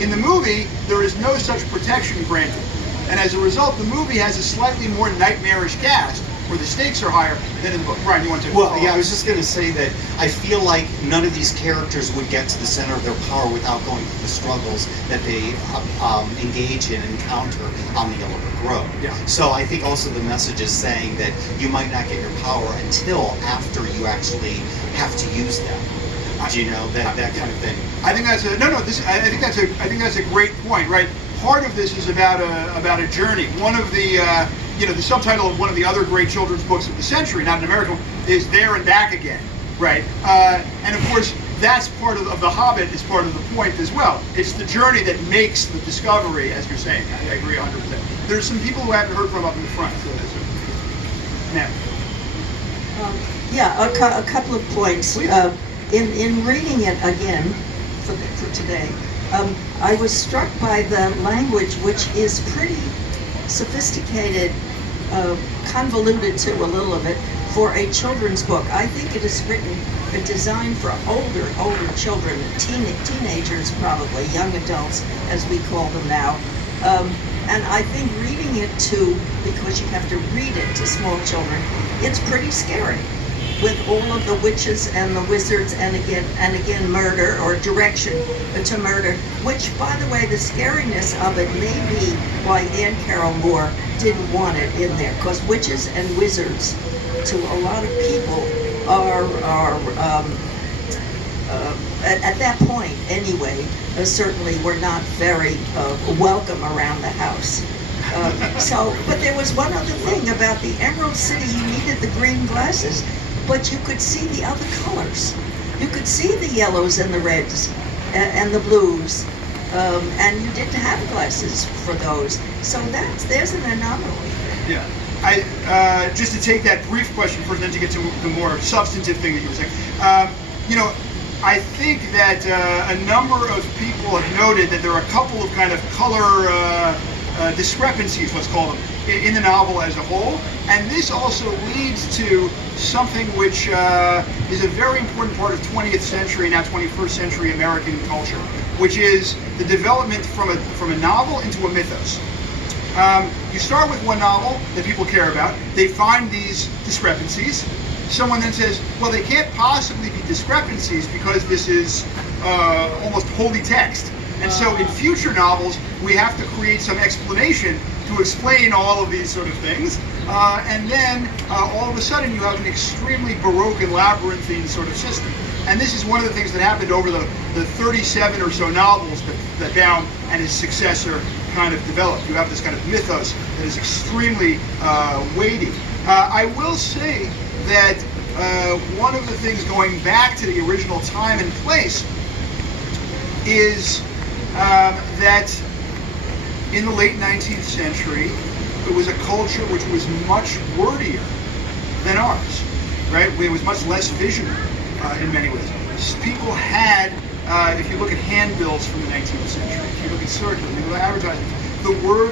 In the movie, there is no such protection granted. And as a result, the movie has a slightly more nightmarish cast, where the stakes are higher than in the book. Brian, you want to? Well, yeah, I was just going to say that I feel like none of these characters would get to the center of their power without going through the struggles that they engage in and encounter on the Yellow Brick Road. Yeah. So I think also the message is saying that you might not get your power until after you actually have to use them. Do you know that kind of thing? I think that's I think that's a great point, right? Part of this is about a journey. One of the the subtitle of one of the other great children's books of the century, not an American one, is There and Back Again, right? And of course, that's part of The Hobbit is part of the point as well. It's the journey that makes the discovery, as you're saying. I agree 100%. There's some people who haven't heard from up in the front. So that's a couple of points. In reading it again for today, I was struck by the language, which is pretty sophisticated, convoluted to a little of it, for a children's book. I think it is written and designed for older children, teenagers probably, young adults as we call them now. And I think reading it because you have to read it to small children, it's pretty scary, with all of the witches and the wizards and again murder or direction to murder, which, by the way, the scariness of it may be why Anne Carroll Moore didn't want it in there, because witches and wizards to a lot of people are at that point anyway, certainly were not very welcome around the house. But there was one other thing about the Emerald City. You needed the green glasses, but you could see the other colors. You could see the yellows and the reds and the blues, and you didn't have glasses for those. So there's an anomaly. Yeah. Just to take that brief question first, then to get to the more substantive thing that you were saying. I think that a number of people have noted that there are a couple of kind of color discrepancies, let's call them, in the novel as a whole. And this also leads to something which is a very important part of 20th century, now 21st century American culture, which is the development from a novel into a mythos. You start with one novel that people care about. They find these discrepancies. Someone then says, well, they can't possibly be discrepancies because this is almost holy text. And so in future novels, we have to create some explanation to explain all of these sort of things. And then all of a sudden you have an extremely Baroque and labyrinthine sort of system. And this is one of the things that happened over the 37 or so novels that Baum and his successor kind of developed. You have this kind of mythos that is extremely weighty. I will say that one of the things going back to the original time and place is that in the late 19th century, it was a culture which was much wordier than ours, right? It was much less visionary in many ways. People had, if you look at handbills from the 19th century, if you look at circulars, if you look at advertisements, the word